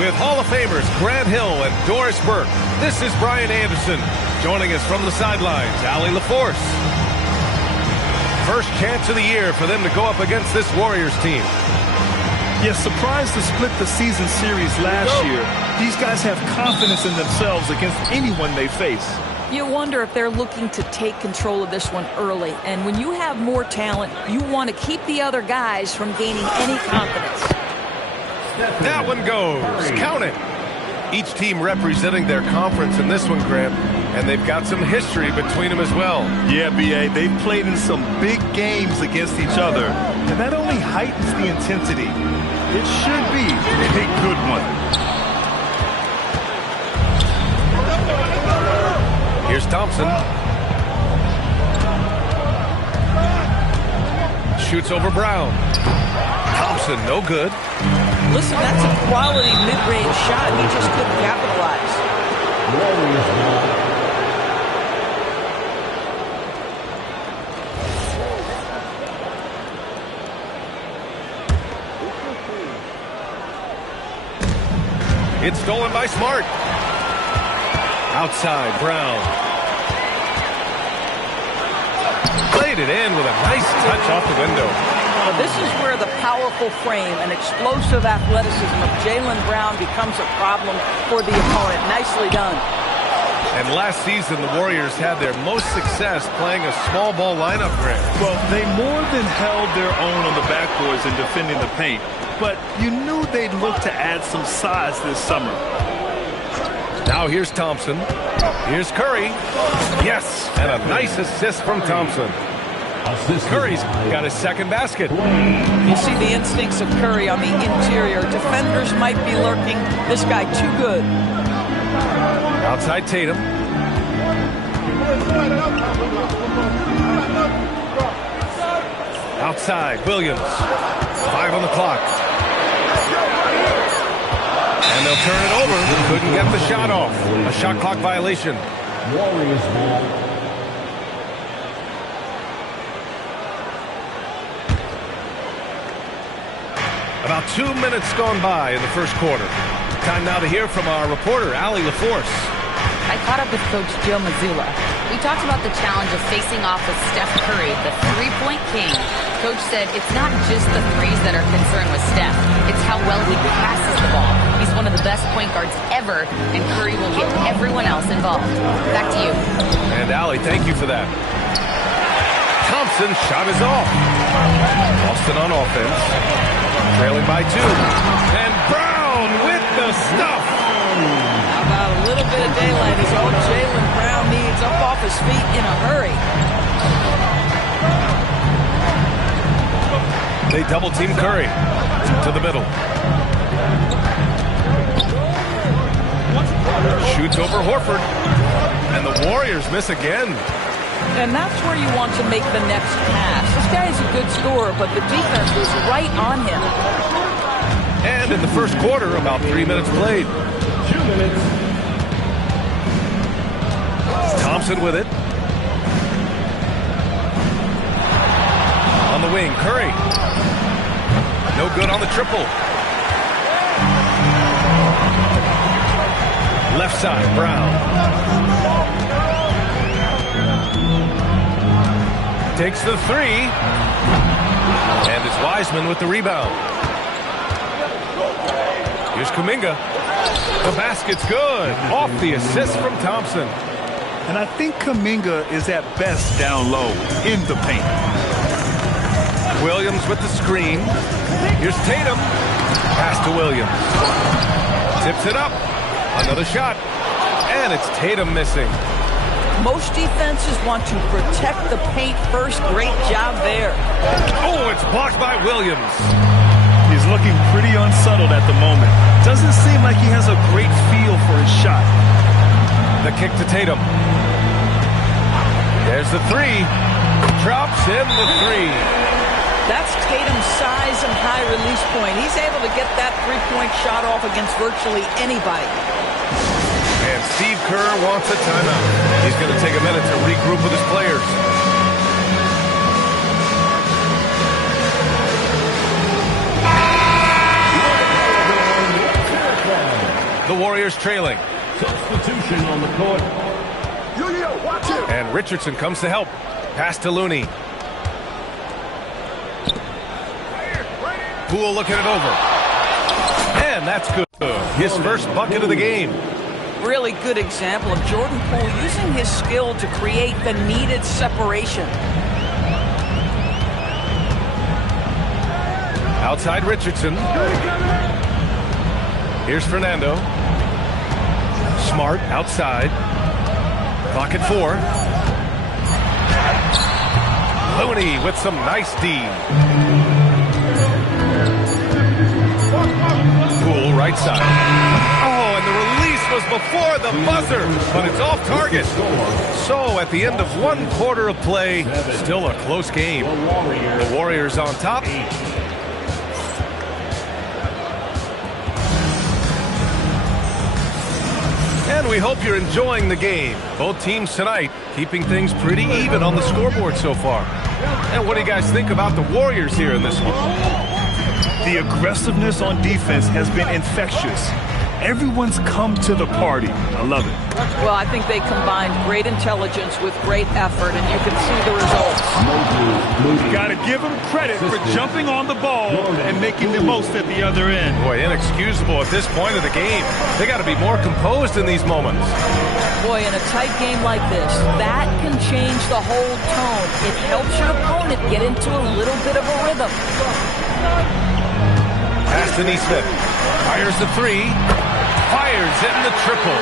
With Hall of Famers Grant Hill and Doris Burke, this is Brian Anderson. Joining us from the sidelines, Allie LaForce. First chance of the year for them to go up against this Warriors team. Yeah, surprised to split the season series last year. These guys have confidence in themselves against anyone they face. You wonder if they're looking to take control of this one early. And when you have more talent, you want to keep the other guys from gaining any confidence. That one goes. Count it. Each team representing their conference in this one, Grant. And they've got some history between them as well. Yeah, B.A., they've played in some big games against each other. And that only heightens the intensity. It should be a good one. Here's Thompson. Shoots over Brown. Thompson, no good. Listen, that's a quality mid-range shot. He just couldn't capitalize. It's stolen by Smart. Outside, Brown. Played it in with a nice touch off the window. Well, this is where the powerful frame and explosive athleticism of Jaylen Brown becomes a problem for the opponent. Nicely done. And last season, the Warriors had their most success playing a small ball lineup, Grant. Well, they more than held their own on the backboards in defending the paint. But you knew they'd look to add some size this summer. Now here's Thompson. Here's Curry. Yes, and a nice assist from Thompson. Curry's got his second basket. You see the instincts of Curry on the interior. Defenders might be lurking. This guy too good. Outside Tatum. Outside Williams. 5 on the clock. And they'll turn it over. Couldn't get the shot off. A shot clock violation. Warriors ball. About 2 minutes gone by in the first quarter. Time now to hear from our reporter, Allie LaForce. I caught up with Coach Joe Mazzulla. We talked about the challenge of facing off with Steph Curry, the three-point king. Coach said it's not just the threes that are concerned with Steph. It's how well he passes the ball. He's one of the best point guards ever, and Curry will get everyone else involved. Back to you. And Allie, thank you for that. Thompson shot is off. Boston on offense. Trailing by 2. And Brown with the stuff. How about a little bit of daylight is all Jaylen Brown needs, up off his feet in a hurry. They double team Curry to the middle. Shoots over Horford. And the Warriors miss again. And that's where you want to make the next pass. This guy is a good scorer, but the defense was right on him. And in the first quarter, about 3 minutes played. 2 minutes. Thompson with it. On the wing, Curry. No good on the triple. Left side, Brown. Takes the 3. And it's Wiseman with the rebound. Here's Kuminga. The basket's good. Off the assist from Thompson. And I think Kuminga is at best down low in the paint. Williams with the screen. Here's Tatum. Pass to Williams. Tips it up. Another shot. And it's Tatum missing. Most defenses want to protect the paint first. Great job there. Oh, it's blocked by Williams. He's looking pretty unsettled at the moment. Doesn't seem like he has a great feel for his shot. The kick to Tatum. There's the 3. Drops in the 3. That's Tatum's size and high release point. He's able to get that three-point shot off against virtually anybody. And Steve Kerr wants a timeout. He's going to take a minute to regroup with his players. The Warriors trailing. Substitution on the court. And Richardson comes to help. Pass to Looney. Poole looking it over. And that's good. His first bucket of the game. Really good example of Jordan Poole using his skill to create the needed separation. Outside Richardson. Here's Fernando. Smart outside. Clock at 4. Looney with some nice D. Poole right side. Oh, and the release was before the buzzer, but it's off target. So at the end of 1 quarter of play, still a close game. The Warriors on top. And we hope you're enjoying the game. Both teams tonight keeping things pretty even on the scoreboard so far. And what do you guys think about the Warriors here in this one? The aggressiveness on defense has been infectious. Everyone's come to the party. I love it. Well, I think they combined great intelligence with great effort, and you can see the results. Got to give them credit for jumping on the ball and making the most at the other end. Boy, inexcusable at this point of the game. They got to be more composed in these moments. Boy, in a tight game like this, that can change the whole tone. It helps your opponent get into a little bit of a rhythm. Pass to Nesmith. Fires the 3. Fires in the triple.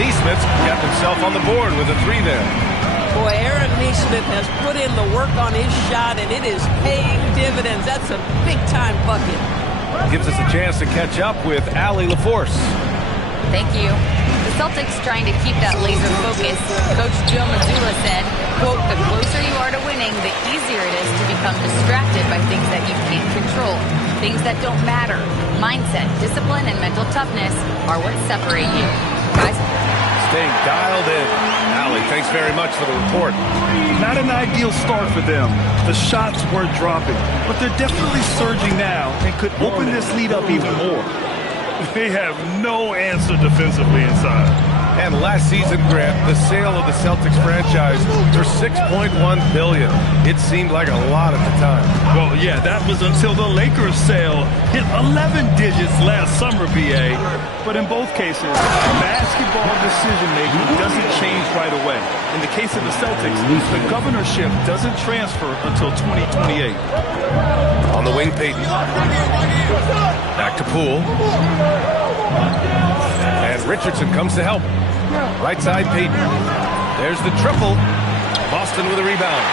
Nesmith's got himself on the board with a 3 there. Boy, Aaron Nesmith has put in the work on his shot, and it is paying dividends. That's a big-time bucket. Gives us a chance to catch up with Allie LaForce. Thank you. The Celtics trying to keep that laser focus. Coach Joe Mazzulla said, quote, "The closer you are to winning, the easier it is to become distracted by things that you can't control, things that don't matter. Mindset, discipline, and mental toughness are what separate you." Guys? Staying dialed in. Allie, thanks very much for the report. Not an ideal start for them. The shots were dropping, but they're definitely surging now and could open this lead up even more. They have no answer defensively inside. And last season, Grant, the sale of the Celtics franchise for $6.1 billion. It seemed like a lot at the time. Well, yeah, that was until the Lakers sale hit 11 digits last summer, BA. But in both cases, basketball decision-making doesn't change right away. In the case of the Celtics, the governorship doesn't transfer until 2028. On the wing, Payton. Back to Poole. And Richardson comes to help. Right side, Payton. There's the triple. Boston with a rebound.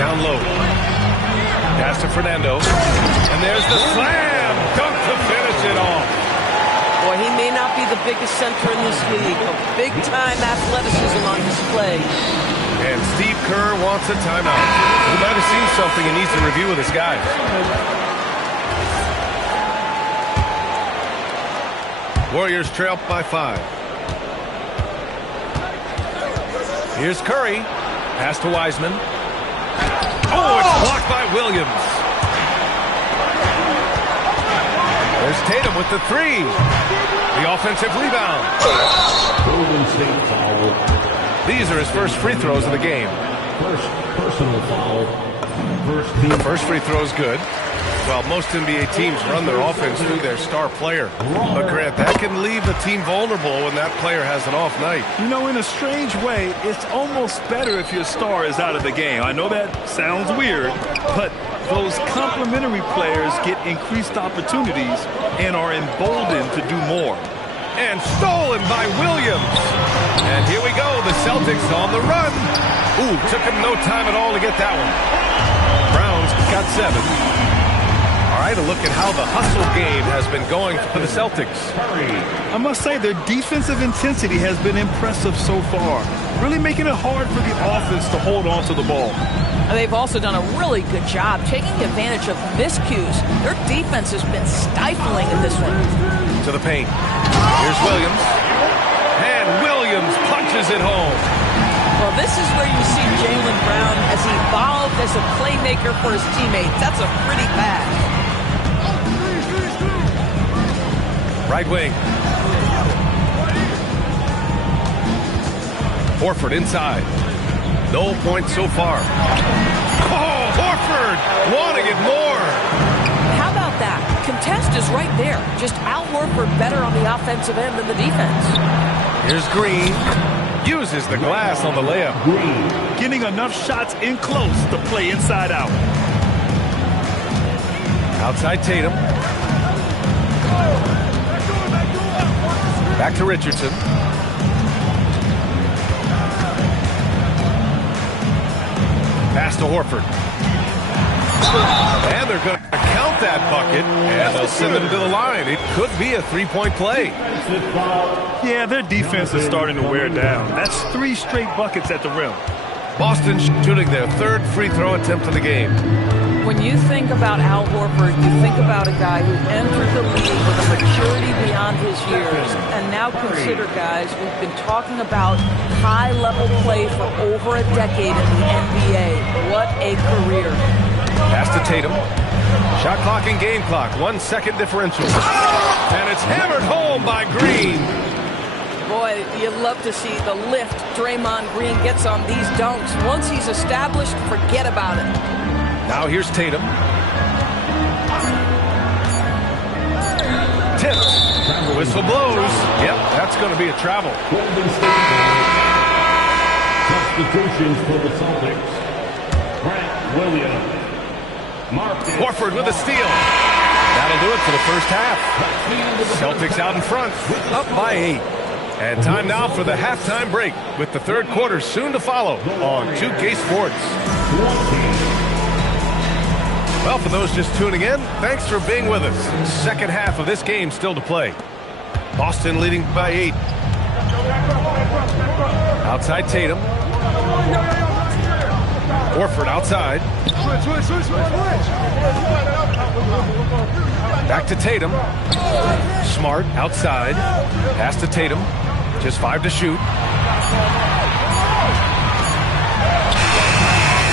Down low. Pass to Fernando. And there's the slam. Dunk to finish it off. Boy, he may not be the biggest center in this league, but big-time athleticism on display. And Steve Kerr wants a timeout. He might have seen something and needs to review with his guys. Warriors trail by 5. Here's Curry. Pass to Wiseman. Oh, it's blocked by Williams. There's Tatum with the 3. The offensive rebound. Golden State foul. These are his first free throws of the game. First personal foul. First free throw is good. Well, most NBA teams run their offense through their star player. But, Grant, that can leave the team vulnerable when that player has an off night. You know, in a strange way, it's almost better if your star is out of the game. I know that sounds weird, but those complementary players get increased opportunities and are emboldened to do more. And stolen by Williams. And here we go, the Celtics on the run. Ooh, took him no time at all to get that one. Browns got 7. All right, a look at how the hustle game has been going for the Celtics. I must say their defensive intensity has been impressive so far, really making it hard for the offense to hold on to the ball. And they've also done a really good job taking advantage of miscues. Their defense has been stifling in this one. To the paint. Here's Williams. And Williams punches it home. Well, this is where you see Jaylen Brown has evolved as a playmaker for his teammates. That's a pretty pass. Right wing. Horford inside. No points so far. Oh, Horford wanting it more. How about that? Contest is right there. Just Al Horford better on the offensive end than the defense. Here's Green. Uses the glass on the layup. Getting enough shots in close to play inside out. Outside Tatum. Back to Richardson. Pass to Horford. And they're going to count that bucket, and they'll send them to the line. It could be a three-point play. Yeah, their defense is starting to wear down. That's 3 straight buckets at the rim. Boston shooting their 3rd free throw attempt of the game. When you think about Al Horford, you think about a guy who entered the league with a maturity beyond his years. And now consider, guys, we've been talking about high-level play for over a decade in the NBA. What a career. Pass to Tatum. Shot clock and game clock. 1 second differential. And it's hammered home by Green. Boy, you'd love to see the lift Draymond Green gets on these dunks. Once he's established, forget about it. Now here's Tatum. Tipped. Whistle blows. Yep, that's going to be a travel. Substitutions for the Celtics. Grant Williams. Horford with a steal. That'll do it for the first half. Celtics out in front, up by 8. And time now for the halftime break, with the 3rd quarter soon to follow on 2K Sports. Well, for those just tuning in, thanks for being with us. Second half of this game still to play. Boston leading by 8. Outside Tatum. Horford outside. Back to Tatum. Smart outside. Pass to Tatum. Just 5 to shoot.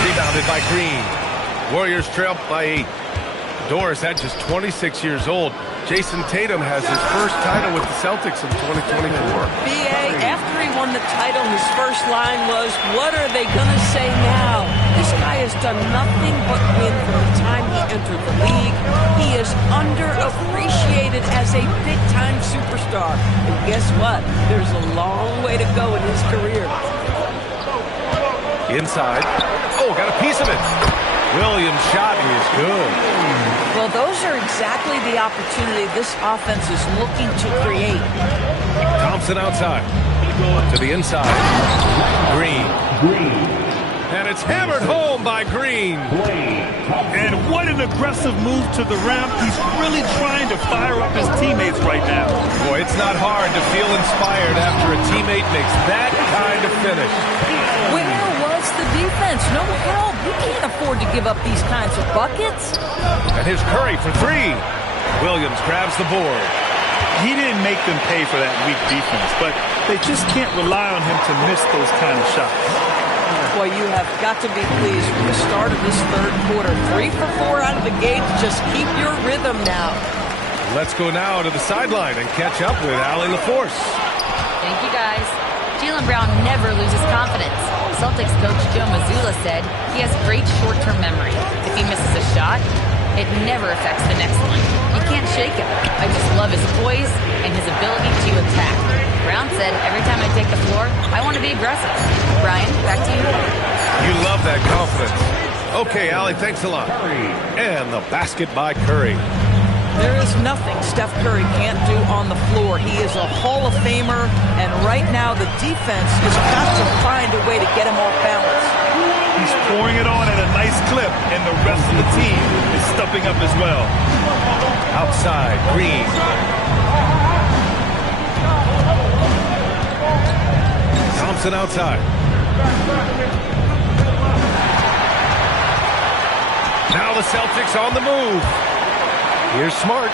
Rebounded by Green. Warriors trail by 8. Doris at just 26 years old. Jason Tatum has his first title with the Celtics in 2024. B.A., after he won the title, his first line was, "What are they going to say now?" This guy has done nothing but win from the time he entered the league. He is underappreciated as a big-time superstar. And guess what? There's a long way to go in his career. Inside. Oh, got a piece of it. Williams' shot is good. Well, those are exactly the opportunity this offense is looking to create. Thompson outside. To the inside. Green. And it's hammered home by Green. And what an aggressive move to the rim. He's really trying to fire up his teammates right now. Boy, it's not hard to feel inspired after a teammate makes that kind of finish. Where was the defense? No help. You can't afford to give up these kinds of buckets. And here's Curry for 3. Williams grabs the board. He didn't make them pay for that weak defense, but they just can't rely on him to miss those kind of shots. Boy, you have got to be pleased with the start of this 3rd quarter. 3 for 4 out of the gate. Just keep your rhythm now. Let's go now to the sideline and catch up with Allie LaForce. Thank you, guys. Jaylen Brown never loses confidence. Celtics coach Joe Mazzulla said he has great short-term memory. If he misses a shot, it never affects the next one. You can't shake him. I just love his poise and his ability to attack. Brown said, every time I take the floor, I want to be aggressive. Brian, back to you. You love that confidence. Okay, Allie, thanks a lot. And the basket by Curry. There is nothing Steph Curry can't do on the floor. He is a Hall of Famer, and right now the defense has got to find a way to get him off balance. He's pouring it on at a nice clip, and the rest of the team is stepping up as well. Outside, Green. Thompson outside. Now the Celtics on the move. Here's Smart.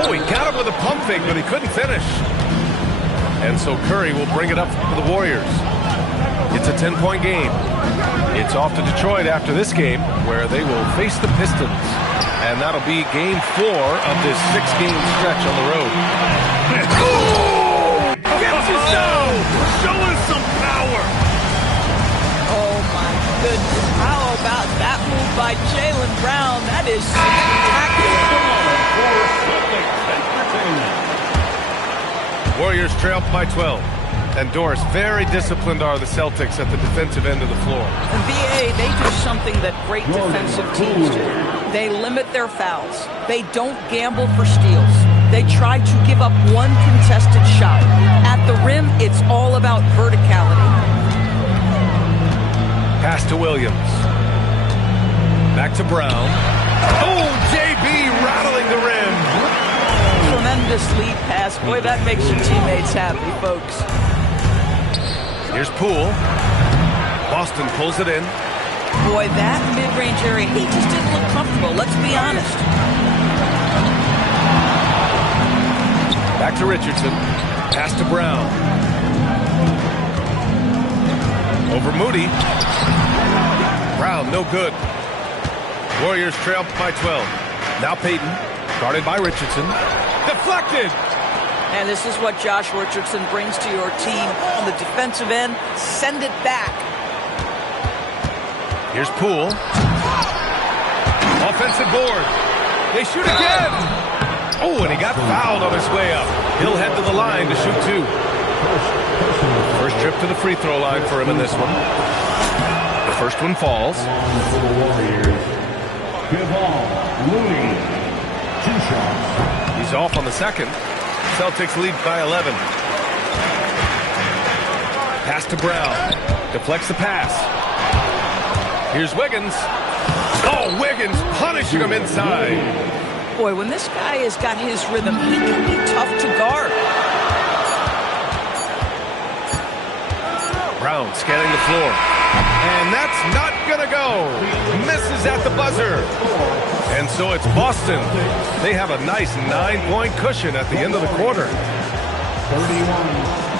Oh, he got him with a pump fake, but he couldn't finish. And so Curry will bring it up for the Warriors. It's a 10-point game. It's off to Detroit after this game, where they will face the Pistons. And that'll be game 4 of this 6-game stretch on the road. Gets it down! Showing some power! Oh, my goodness. How about that move by Jaylen Brown? That is spectacular. Warriors trail by 12. And Doris, very disciplined are the Celtics at the defensive end of the floor. VA, they do something that great defensive teams do. They limit their fouls. They don't gamble for steals. They try to give up one contested shot. At the rim, it's all about verticality. Pass to Williams. Back to Brown. Oh, JB rattling the rim. Tremendous lead pass. Boy, that makes your teammates happy, folks. Here's Poole. Boston pulls it in. Boy, that mid-range area, he just didn't look comfortable. Let's be honest. Back to Richardson. Pass to Brown. Over Moody. Brown, no good. Warriors trail by 12. Now Payton, guarded by Richardson. Deflected! And this is what Josh Richardson brings to your team on the defensive end. Send it back. Here's Poole. Offensive board. They shoot again. Oh, and he got fouled on his way up. He'll head to the line to shoot 2. First trip to the free throw line for him in this one. The first one falls. For the Warriors, Kevon Looney, 2 shots. He's off on the second. Celtics lead by 11. Pass to Brown. Deflects the pass. Here's Wiggins. Oh, Wiggins punishing him inside. Boy, when this guy has got his rhythm, he can be tough to guard. Brown scanning the floor. And that's not going to go. Misses at the buzzer. And so it's Boston. They have a nice 9-point cushion at the end of the quarter. 31.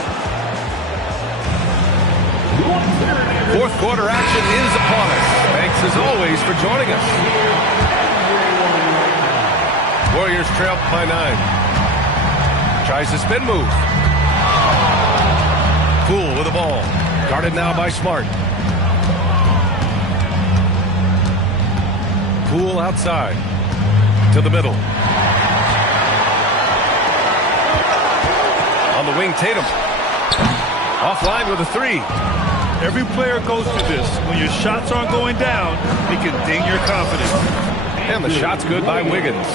Fourth quarter action is upon us. Thanks as always for joining us. Warriors trail by 9. Tries the spin move. Poole with the ball. Guarded now by Smart. Poole outside. To the middle. On the wing, Tatum. Offline with a 3. Every player goes through this. When your shots aren't going down, it can ding your confidence. And the shot's good by Wiggins.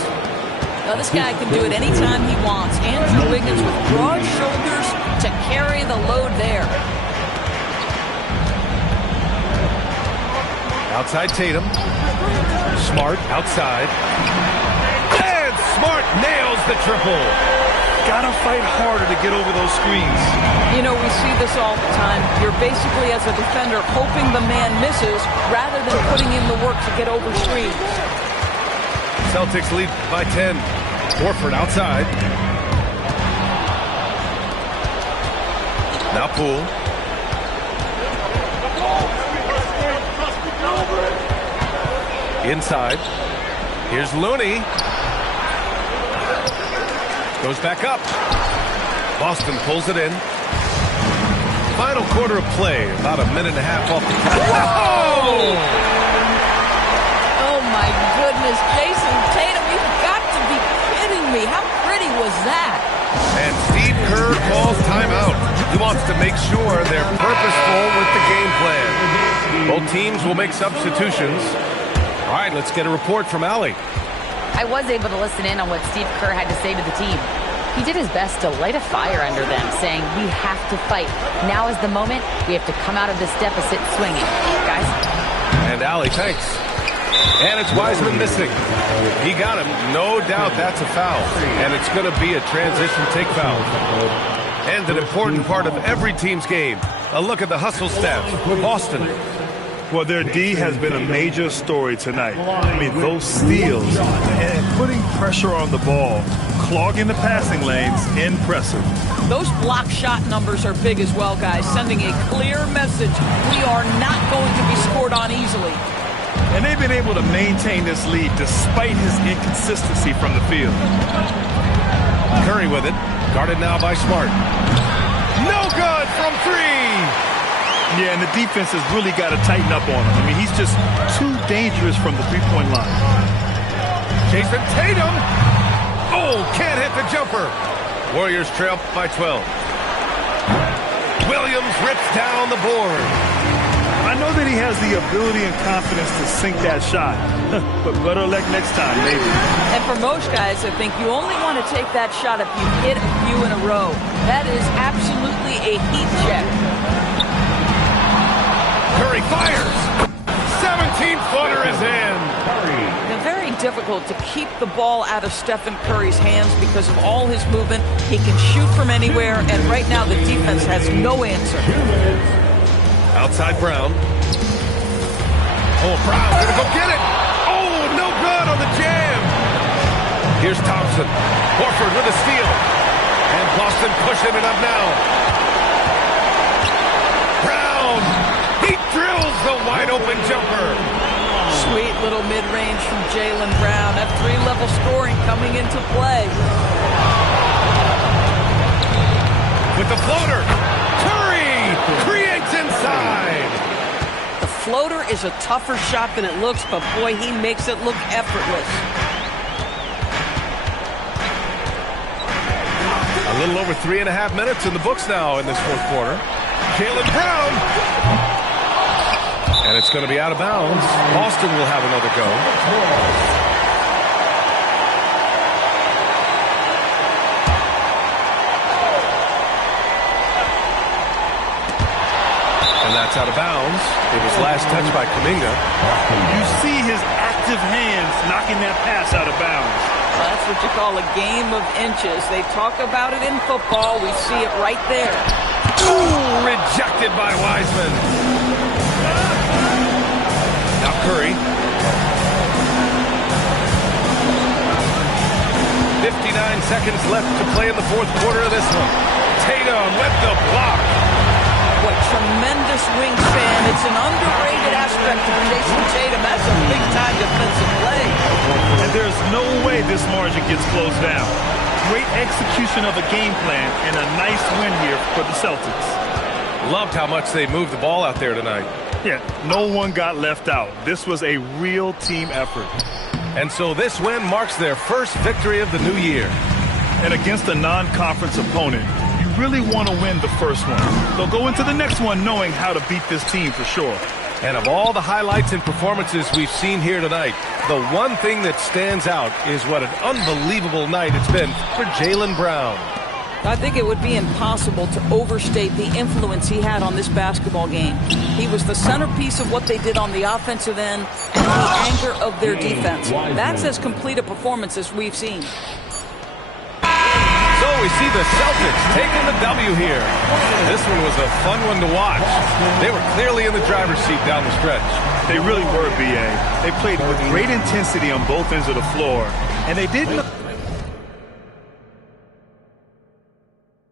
Now, this guy can do it anytime he wants. Andrew Wiggins with broad shoulders to carry the load there. Outside Tatum. Smart outside. And Smart nails the triple. Gotta fight harder to get over those screens. You know, we see this all the time. You're basically, as a defender, hoping the man misses rather than putting in the work to get over screens. Celtics lead by 10. Horford outside. Now Poole. Inside. Here's Looney. Goes back up. Boston pulls it in. Final quarter of play. About a minute and a half off the clock. Whoa! Oh, my goodness. Jason Tatum, you've got to be kidding me. How pretty was that? And Steve Kerr calls timeout. He wants to make sure they're purposeful with the game plan. Both teams will make substitutions. All right, let's get a report from Allie. I was able to listen in on what Steve Kerr had to say to the team. He did his best to light a fire under them, saying, we have to fight. Now is the moment. We have to come out of this deficit swinging. Guys? And Allie, thanks. And it's Wiseman missing. He got him. No doubt that's a foul. And it's going to be a transition take foul. And an important part of every team's game. A look at the hustle stats. Boston. Well, their D has been a major story tonight. I mean, those steals and putting pressure on the ball, clogging the passing lanes, impressive. Those block shot numbers are big as well, guys, sending a clear message. We are not going to be scored on easily. And they've been able to maintain this lead despite his inconsistency from the field. Curry with it. Guarded now by Smart. No good from three. Yeah, and the defense has really got to tighten up on him. I mean, he's just too dangerous from the three-point line. Jason Tatum. Oh, can't hit the jumper. Warriors trail by 12. Williams rips down the board. I know that he has the ability and confidence to sink that shot, but better luck next time, maybe. And for most guys, I think you only want to take that shot if you hit a few in a row. That is absolutely a heat check. Curry fires. 17-footer is in. Now, very difficult to keep the ball out of Stephen Curry's hands because of all his movement. He can shoot from anywhere, and right now the defense has no answer. Outside Brown. Oh, Brown gonna go get it. Oh, no good on the jam. Here's Thompson. Horford with a steal. And Boston pushing it up now. Brown. He drills the wide open jumper. Sweet little mid-range from Jaylen Brown. That three-level scoring coming into play. With the floater. Curry creates inside. The floater is a tougher shot than it looks, but boy, he makes it look effortless. A little over 3.5 minutes in the books now in this fourth quarter. Jaylen Brown. And it's going to be out of bounds. Boston will have another go. And that's out of bounds. It was last touched by Kuminga. You see his active hands knocking that pass out of bounds. That's what you call a game of inches. They talk about it in football. We see it right there. Ooh, rejected by Wiseman. Now Curry. 59 seconds left to play in the fourth quarter of this one. Tatum with the block. What tremendous wingspan. It's an underrated aspect of Jason Tatum. That's a big-time defensive play. And there's no way this margin gets closed down. Great execution of a game plan and a nice win here for the Celtics. Loved how much they moved the ball out there tonight. Yeah, no one got left out. This was a real team effort. And so this win marks their first victory of the new year. And against a non-conference opponent, you really want to win the first one. They'll go into the next one knowing how to beat this team for sure. And of all the highlights and performances we've seen here tonight, the one thing that stands out is what an unbelievable night it's been for Jaylen Brown. I think it would be impossible to overstate the influence he had on this basketball game. He was the centerpiece of what they did on the offensive end and the anchor of their defense. That's as complete a performance as we've seen. So we see the Celtics taking the W here. This one was a fun one to watch. They were clearly in the driver's seat down the stretch. They really were, B.A. They played with great intensity on both ends of the floor, and they didn't